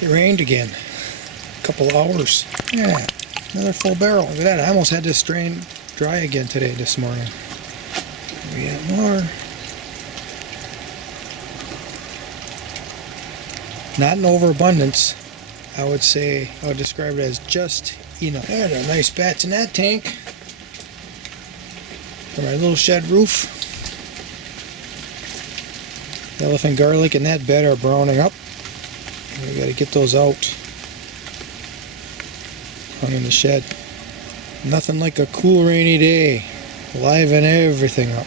It rained again. A couple hours. Yeah, another full barrel. Look at that. I almost had this drain dry again today, this morning. We have more. Not an overabundance. I would say, I would describe it as just enough. There are nice bats in that tank. For my little shed roof. Elephant garlic in that bed are browning up. We got to get those out. Hung in the shed. Nothing like a cool rainy day. Liven everything up.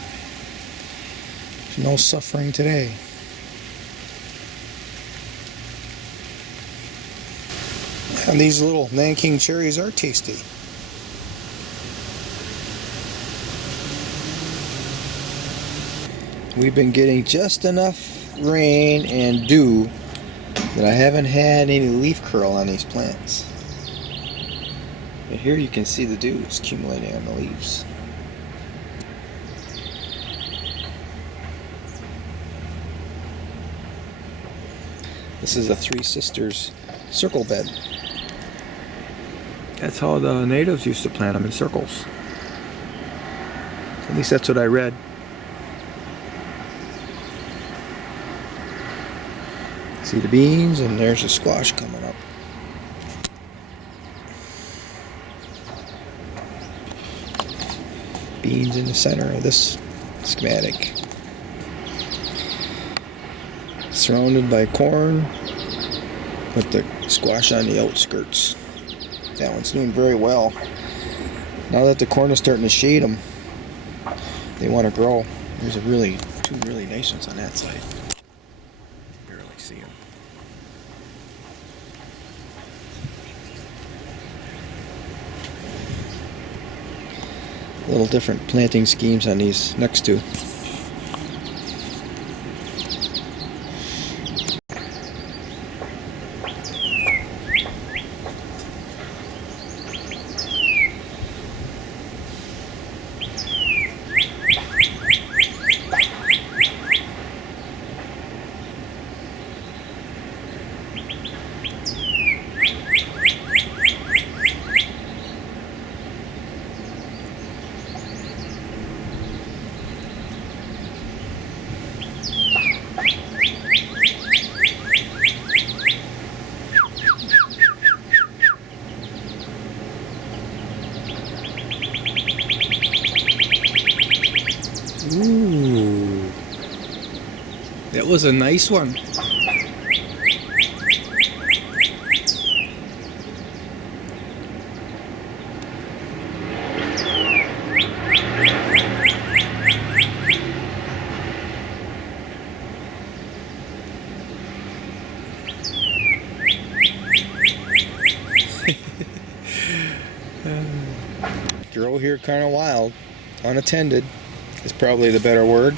No suffering today. And these little Nanking cherries are tasty. We've been getting just enough rain and dew that I haven't had any leaf curl on these plants. But here you can see the dew is accumulating on the leaves. This is a Three Sisters circle bed. That's how the natives used to plant them, in circles. At least that's what I read. See the beans, and there's the squash coming up. Beans in the center of this schematic. Surrounded by corn with the squash on the outskirts. That one's doing very well. Now that the corn is starting to shade them, they want to grow. There's two really nice ones on that side. Barely see them. Little different planting schemes on these next two. Ooh, that was a nice one. Grow here kind of wild, unattended is probably the better word.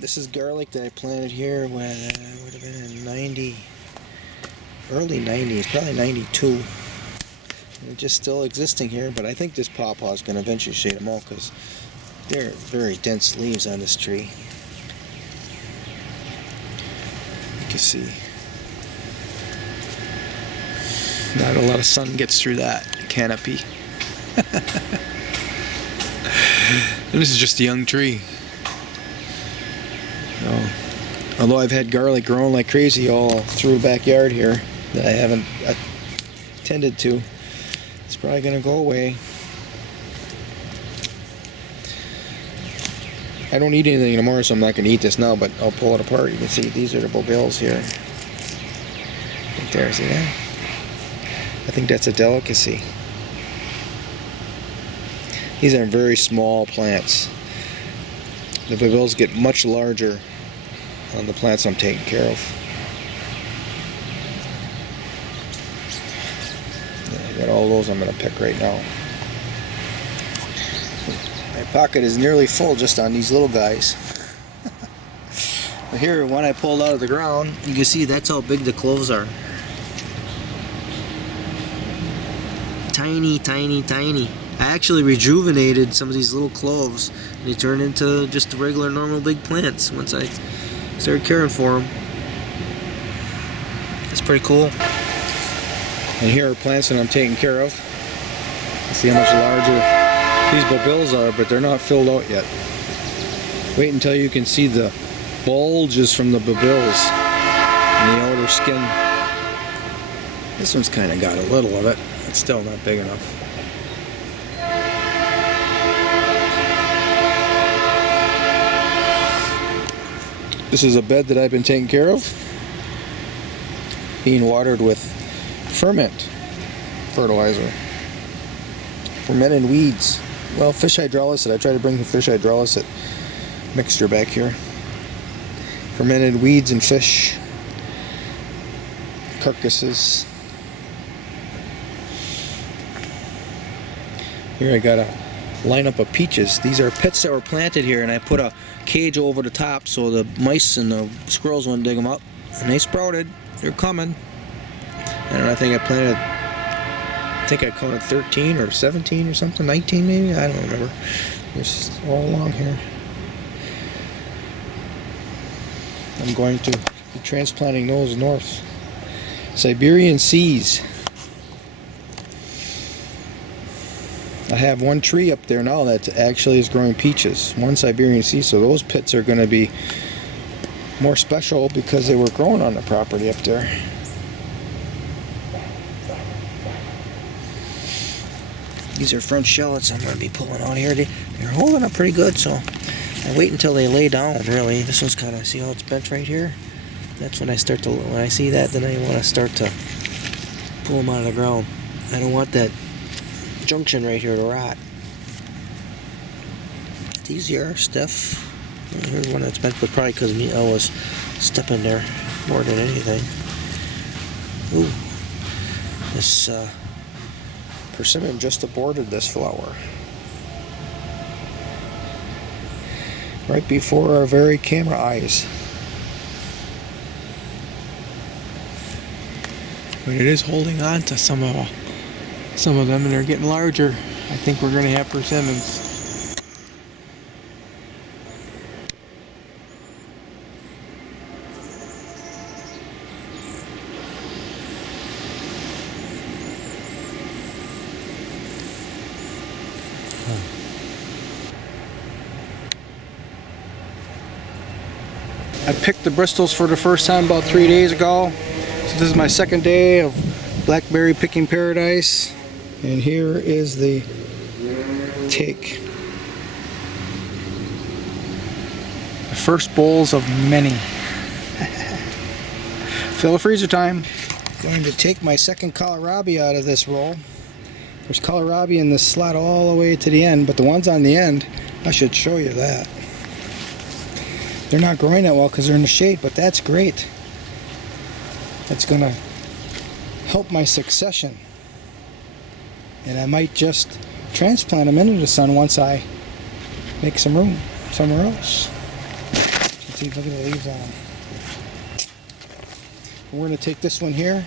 This is garlic that I planted here when it would have been in early 90s, probably 92. And it's just still existing here, but I think this pawpaw is going to eventually shade them all because they're very dense leaves on this tree. You can see not a lot of sun gets through that canopy. And this is just a young tree. So, although I've had garlic growing like crazy all through the backyard here that I haven't attended to, it's probably going to go away. I don't eat anything anymore, so I'm not going to eat this now, but I'll pull it apart. You can see these are the bobels here. Right there, see that? I think that's a delicacy. These are very small plants. The bobels get much larger on the plants I'm taking care of. I got all those I'm going to pick right now. My pocket is nearly full just on these little guys. But here, when I pulled out of the ground, you can see that's how big the cloves are. Tiny, tiny, tiny. I actually rejuvenated some of these little cloves, and they turned into just regular, normal, big plants once I started caring for them. It's pretty cool. And here are plants that I'm taking care of. See how much larger these bulbils are, but they're not filled out yet. Wait until you can see the bulges from the bulbils and the outer skin. This one's kind of got a little of it. It's still not big enough. This is a bed that I've been taking care of, being watered with ferment fertilizer. Fermented weeds. Well, fish hydrolysis. I tried to bring the fish hydrolysis mixture back here. Fermented weeds and fish carcasses. Here I got a lineup of peaches. These are pits that were planted here, and I put a cage over the top so the mice and the squirrels wouldn't dig them up. And they sprouted. They're coming. And I think I planted, I think I counted 13 or 17 or something, 19 maybe, I don't remember. There's all along here. I'm going to be transplanting those north. Siberian Seas. I have one tree up there now that actually is growing peaches. One Siberian Sea, so those pits are going to be more special because they were growing on the property up there. These are French shallots I'm going to be pulling out here. They're holding up pretty good, so I wait until they lay down, really. This one's kind of, see how it's bent right here? That's when I start to, when I see that, then I want to start to pull them out of the ground. I don't want that junction right here to rot. These here are stiff. Here's one that's bent, but probably because I was stepping there more than anything. Ooh. This, persimmon just aborted this flower right before our very camera eyes. But it is holding on to some of them, and they're getting larger. I think we're going to have persimmons. I picked the bristles for the first time about 3 days ago. So this is my second day of blackberry picking paradise. And here is the take. The first bowls of many. Fill the freezer time. Going to take my second kohlrabi out of this roll. There's kohlrabi in this slot all the way to the end, but the ones on the end, I should show you that. They're not growing that well because they're in the shade, but that's great. That's going to help my succession. And I might just transplant them into the sun once I make some room somewhere else. Let's see, look at the leaves on them. We're going to take this one here.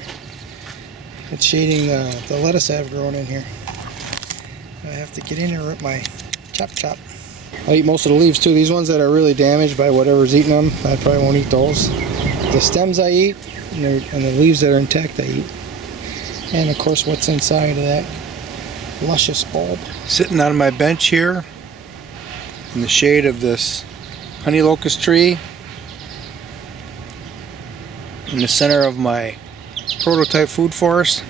It's shading the lettuce I've grown in here. I have to get in and rip my chop. I eat most of the leaves too. These ones that are really damaged by whatever's eating them, I probably won't eat those. The stems I eat, and the leaves that are intact I eat. And of course what's inside of that luscious bulb. Sitting on my bench here in the shade of this honey locust tree in the center of my prototype food forest,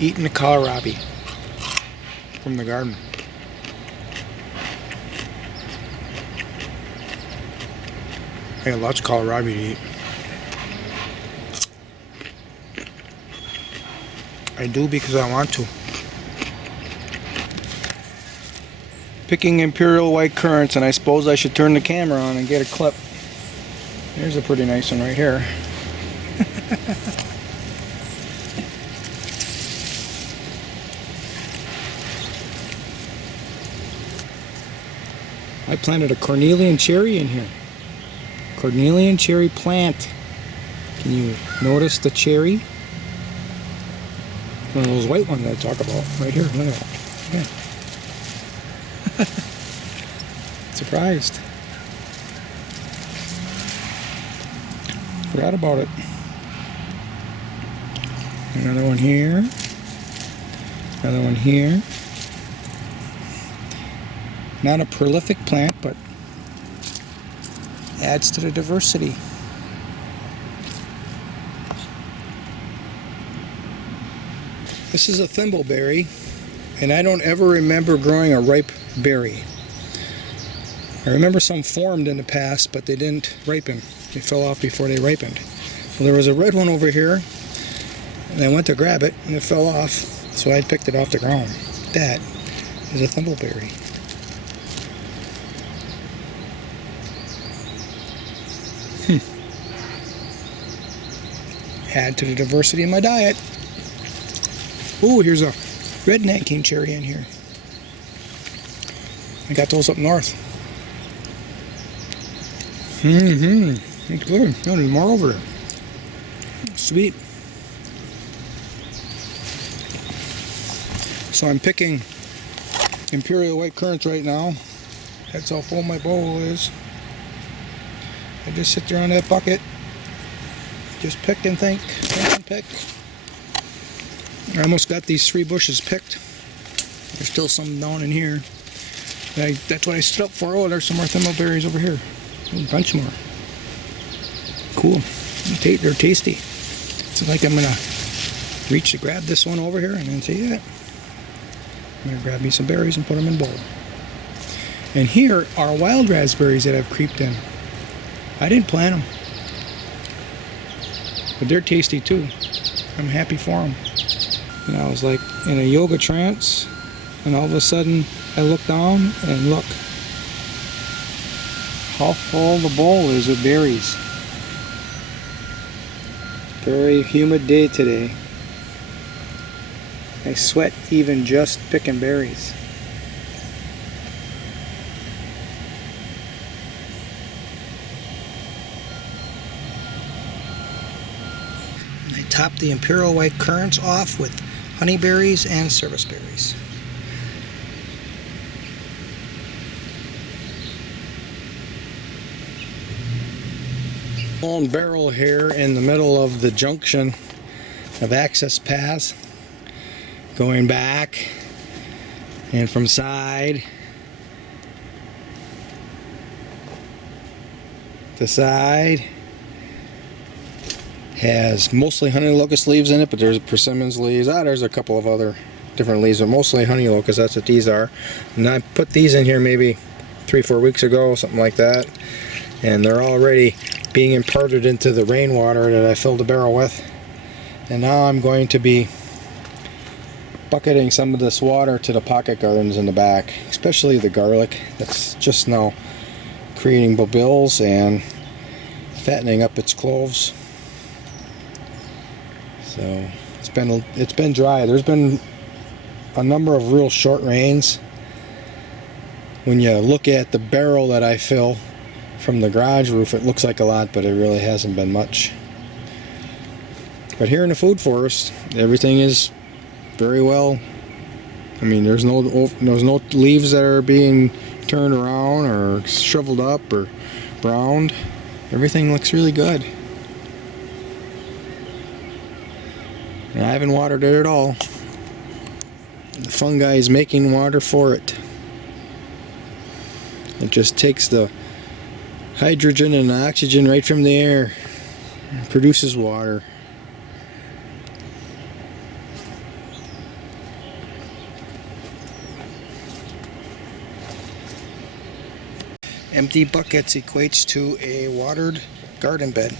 eating the kohlrabi from the garden. I got lots of kohlrabi to eat. I do because I want to. Picking imperial white currants, and I suppose I should turn the camera on and get a clip. Here's a pretty nice one right here. I planted a cornelian cherry in here. Cornelian cherry plant. Can you notice the cherry? One of those white ones I talk about right here. Look at that. Yeah. Surprised. Forgot about it. Another one here. Another one here. Not a prolific plant, but adds to the diversity. This is a thimbleberry, and I don't ever remember growing a ripe berry. I remember some formed in the past, but they didn't ripen. They fell off before they ripened. Well, there was a red one over here, and I went to grab it, and it fell off, so I picked it off the ground. That is a thimbleberry. Add to the diversity in my diet. Ooh, here's a red nanking cherry in here. I got those up north. It's good. Oh, there's more over there. Sweet. So I'm picking Imperial White Currants right now. That's how full my bowl is. I just sit there on that bucket. Just pick and think and pick. I almost got these 3 bushes picked. There's still some down in here. That's what I stood up for. Oh, there's some more thimbleberries over here. A bunch more. Cool. They're tasty. It's like I'm gonna reach to grab this one over here and then say, yeah. I'm gonna grab me some berries and put them in a bowl. And here are wild raspberries that I've creeped in. I didn't plant them, but they're tasty too. I'm happy for them. And I was like in a yoga trance, and all of a sudden I look down and look how full the bowl is with berries. Very humid day today. I sweat even just picking berries. I top the Imperial White Currants off with honeyberries and service berries. Long barrel here in the middle of the junction of access paths, going back and from side to side. Has mostly honey locust leaves in it, but there's persimmons leaves. There's a couple of other different leaves, but mostly honey locust. That's what these are. And I put these in here maybe 3-4 weeks ago, something like that. And they're already being imparted into the rainwater that I filled the barrel with. And now I'm going to be bucketing some of this water to the pocket gardens in the back, especially the garlic that's just now creating bulbils and fattening up its cloves. So it's been dry. There's been a number of real short rains. When you look at the barrel that I fill from the garage roof, it looks like a lot, but it really hasn't been much. But here in the food forest, everything is very well. I mean, there's no leaves that are being turned around or shriveled up or browned. Everything looks really good. And I haven't watered it at all. The fungi is making water for it. It just takes the hydrogen and oxygen right from the air and produces water. Empty buckets equates to a watered garden bed.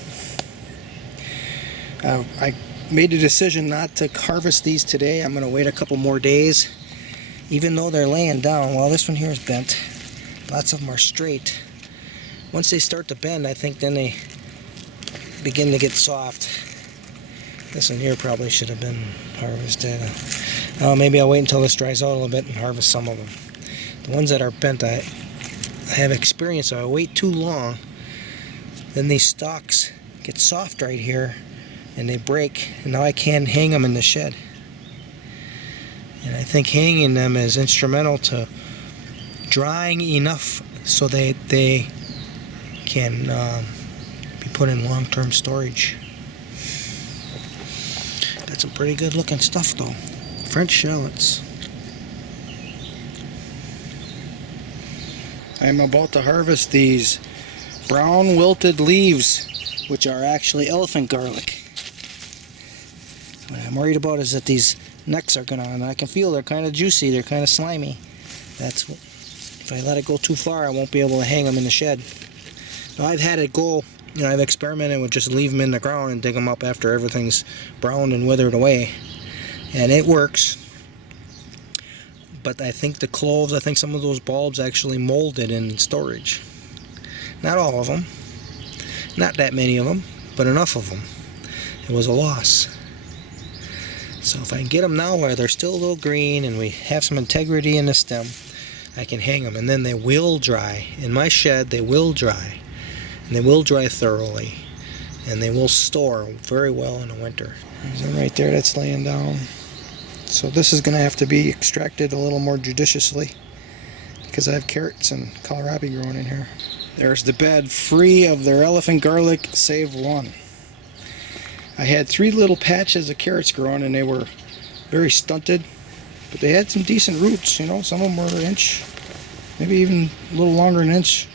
I made a decision not to harvest these today. I'm going to wait a couple more days. Even though they're laying down, well, this one here is bent. Lots of them are straight. Once they start to bend, I think then they begin to get soft. This one here probably should have been harvested. Maybe I'll wait until this dries out a little bit and harvest some of them. The ones that are bent, I have experience, so I wait too long, then these stalks get soft right here and they break, and now I can't hang them in the shed. And I think hanging them is instrumental to drying enough so they can be put in long-term storage. Got some pretty good looking stuff though. French shallots. I'm about to harvest these brown wilted leaves, which are actually elephant garlic. What I'm worried about is that these necks are gonna, and I can feel they're kind of juicy, they're kind of slimy. That's, if I let it go too far, I won't be able to hang them in the shed. Now I've had it go, I've experimented with just leave them in the ground and dig them up after everything's browned and withered away, and it works. But I think the cloves, I think some of those bulbs actually molded in storage. Not all of them, not that many of them, but enough of them. It was a loss. So if I can get them now where they're still a little green and we have some integrity in the stem, I can hang them, and then they will dry. In my shed, they will dry, and they will dry thoroughly, and they will store very well in the winter. There's one right there that's laying down. So this is going to have to be extracted a little more judiciously because I have carrots and kohlrabi growing in here. There's the bed free of their elephant garlic, save one. I had 3 little patches of carrots growing and they were very stunted, but they had some decent roots, some of them were an inch, maybe even a little longer than an inch.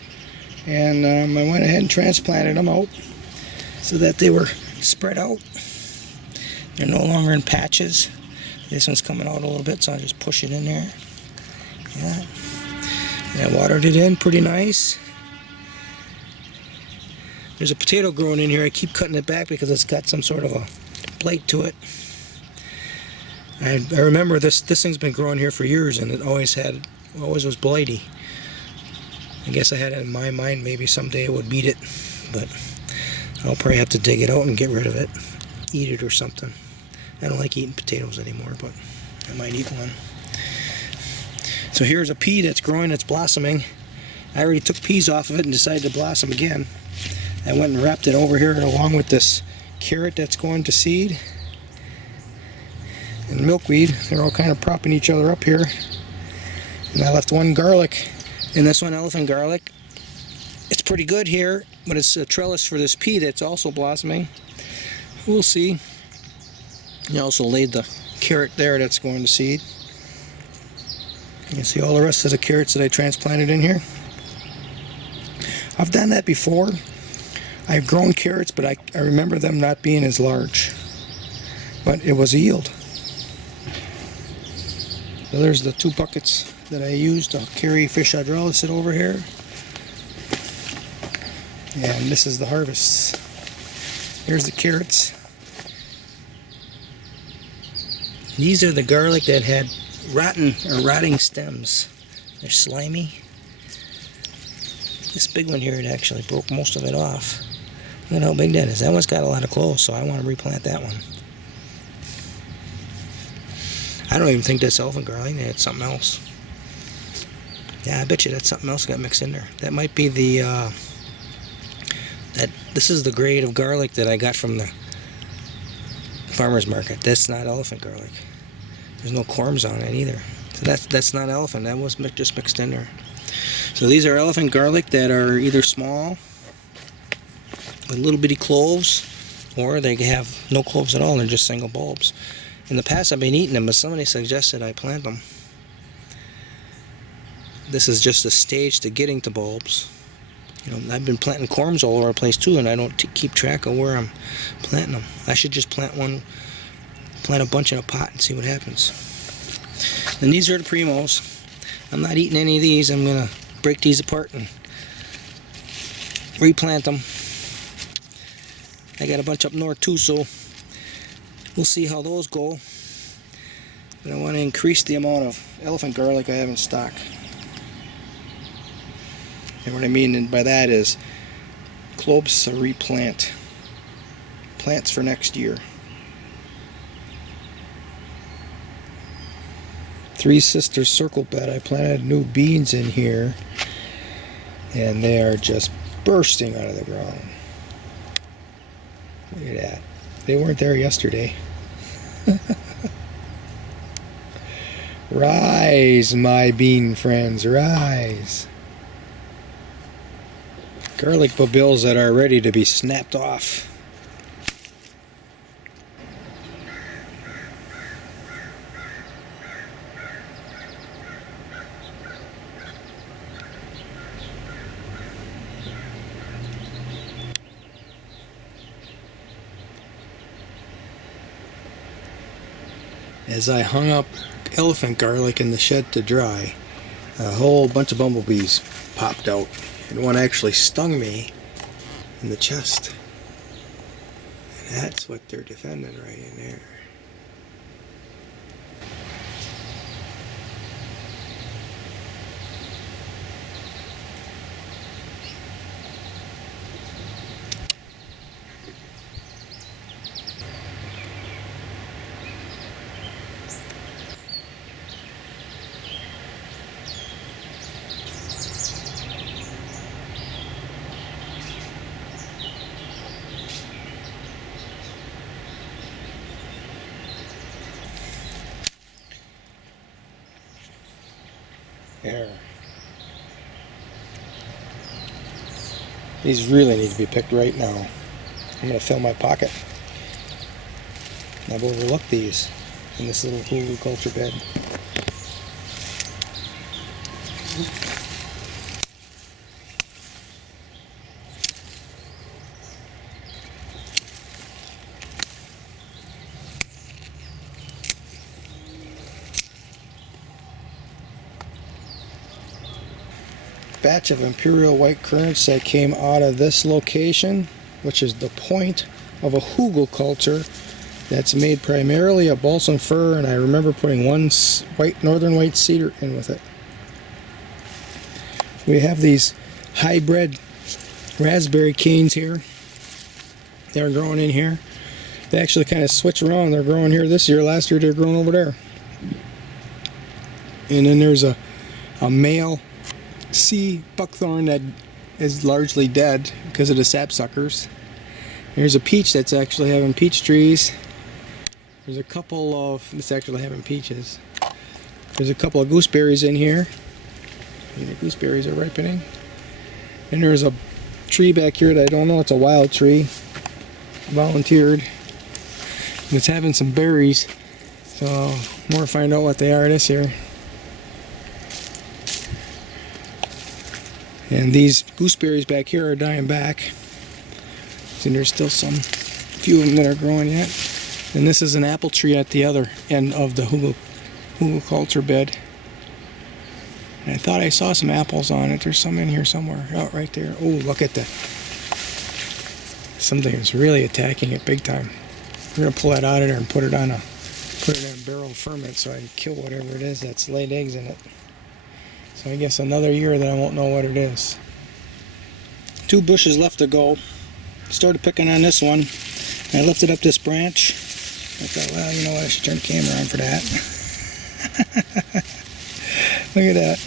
And I went ahead and transplanted them out so that they were spread out. They're no longer in patches. This one's coming out a little bit, so I'll just push it in there. Yeah. And I watered it in pretty nice. There's a potato growing in here. I keep cutting it back because it's got some sort of a blight to it. I remember this thing's been growing here for years, and it always was blighty. I guess I had it in my mind maybe someday it would beat it, but I'll probably have to dig it out and get rid of it, eat it or something. I don't like eating potatoes anymore, but I might eat one. So here's a pea that's growing, it's blossoming. I already took peas off of it and decided to blossom again. I went and wrapped it over here along with this carrot that's going to seed. And milkweed, they're all kind of propping each other up here. And I left one garlic, and this one elephant garlic. It's pretty good here, but it's a trellis for this pea that's also blossoming. We'll see. I also laid the carrot there that's going to seed. You can see all the rest of the carrots that I transplanted in here. I've done that before. I've grown carrots, but I remember them not being as large. But it was a yield. So there's the 2 buckets that I used to carry fish hydrolysis over here. And this is the harvest. Here's the carrots. These are the garlic that had rotting stems. They're slimy. This big one here, it actually broke most of it off. Look at how big that is. That one's got a lot of cloves, so I want to replant that one. I don't even think that's elephant garlic. It's something else. Yeah, I bet you that's something else got mixed in there. That might be the this is the grade of garlic that I got from the farmer's market. That's not elephant garlic. There's no corms on it either. So that's not elephant. That was just mixed in there. So these are elephant garlic that are either small with little bitty cloves, or they have no cloves at all. They're just single bulbs. In the past I've been eating them, but somebody suggested I plant them. This is just a stage to getting to bulbs. I've been planting corms all over the place too, and I don't keep track of where I'm planting them. I should just plant a bunch in a pot and see what happens. And these are the primos. I'm not eating any of these. I'm gonna break these apart and replant them. I got a bunch up north too, so we'll see how those go. But I want to increase the amount of elephant garlic I have in stock. And what I mean by that is cloves to replant. Plants for next year. 3 Sisters circle bed. I planted new beans in here, and they are just bursting out of the ground. Look at that. They weren't there yesterday. Rise, my bean friends, rise. Garlic bulbils that are ready to be snapped off. As I hung up elephant garlic in the shed to dry, a whole bunch of bumblebees popped out, and one actually stung me in the chest. And that's what they're defending right in there. There. These really need to be picked right now. I'm going to fill my pocket. I've overlooked these in this little ecolution bed. Batch of imperial white currants that came out of this location, which is the point of a hugelkultur that's made primarily of balsam fir, and I remember putting one northern white cedar in with it. We have these hybrid raspberry canes here. They're growing in here. They actually kind of switch around. They're growing here this year. Last year they're growing over there. And then there's a male sea buckthorn that is largely dead because of the sapsuckers. There's a peach that's actually having peach trees. There's a couple of, it's actually having peaches. There's a couple of gooseberries in here. And the gooseberries are ripening. And there's a tree back here that I don't know, it's a wild tree. Volunteered. And it's having some berries. So more to find out what they are this year. And these gooseberries back here are dying back. And there's still some few of them that are growing yet. And this is an apple tree at the other end of the hugelkultur bed. And I thought I saw some apples on it. There's some in here somewhere. Oh, right there. Oh, look at that. Something is really attacking it big time. We're gonna pull that out of there and put it in a barrel of ferment so I can kill whatever it is that's laid eggs in it. So I guess another year that I won't know what it is. 2 bushes left to go. Started picking on this one. I lifted up this branch. I thought, well, you know what, I should turn the camera on for that. Look at that.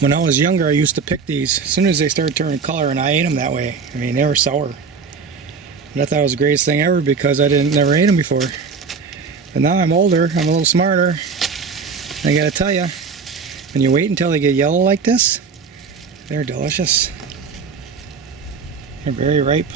When I was younger, I used to pick these as soon as they started turning color, and I ate them that way. I mean, they were sour. And I thought it was the greatest thing ever because I never ate them before. But now I'm older, I'm a little smarter. I gotta tell you, when you wait until they get yellow like this, they're delicious. They're very ripe.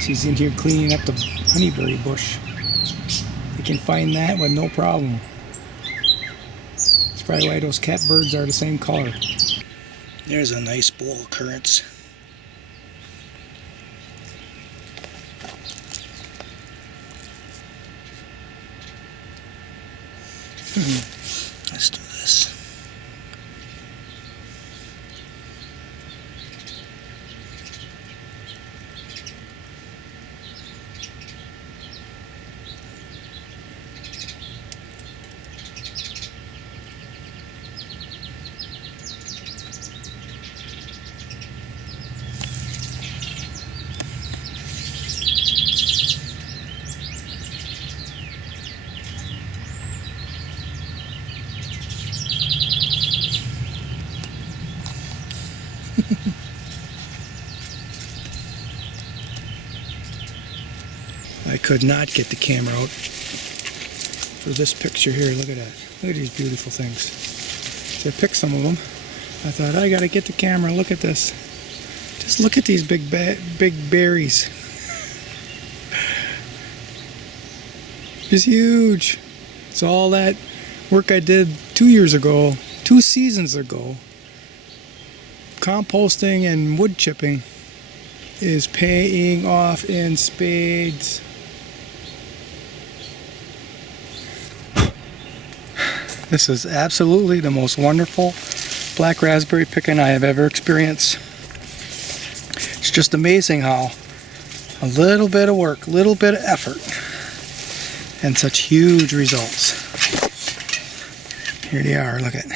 She's in here cleaning up the honeyberry bush. You can find that with no problem. That's probably why those catbirds are the same color. There's a nice bowl of currants. Let's do this. I could not get the camera out for this picture here. Look at that. Look at these beautiful things. So I picked some of them. I thought, I gotta get the camera. Look at this. Just look at these big berries. It's huge. It's all that work I did 2 years ago, 2 seasons ago. Composting and wood chipping is paying off in spades. This is absolutely the most wonderful black raspberry picking I have ever experienced. It's just amazing how a little bit of work, a little bit of effort, and such huge results. Here they are, look at.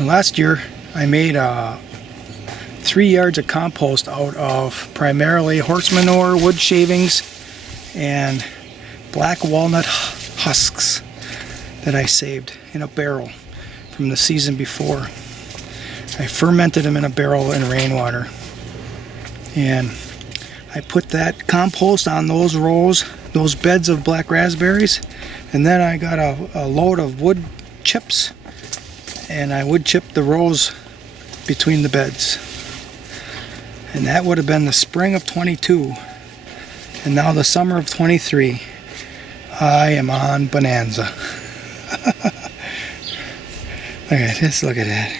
Last year I made 3 yards of compost out of primarily horse manure, wood shavings, and black walnut husks that I saved in a barrel from the season before. I fermented them in a barrel in rainwater, and I put that compost on those rows, those beds of black raspberries, and then I got a load of wood chips, and I wood chipped the rows between the beds. And that would have been the spring of 22, and now the summer of 23. I am on bonanza. Look at this, look at that.